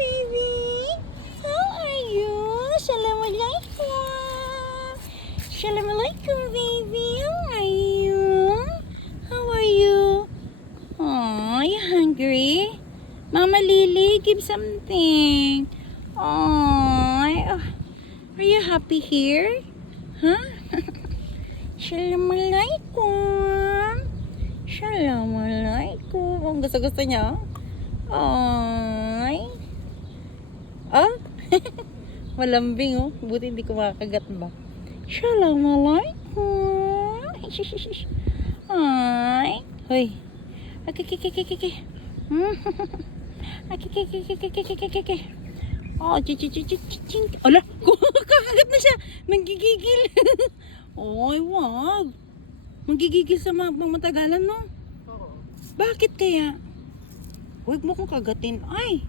baby. How are you? Assalamualaikum. Assalamualaikum, baby. How are you? How are you? Oh, you hungry? Mama Lily, give something. Oh, are you happy here? Huh? Assalamualaikum. Assalamualaikum. Oh, gusto niya. Ay. Ah? Malambing oh. Buti hindi ko makagat ba. Assalamualaikum. Ay. Hoy. Akikikikikiki. Akikikikikikiki. Oh, chichichichiching. Ala, kakagat na siya. Nanggigigil. Oy, wag. Manggigigil sa matagalan, no? Oo. Bakit kaya? Huwag mo kong kagatin. Ay,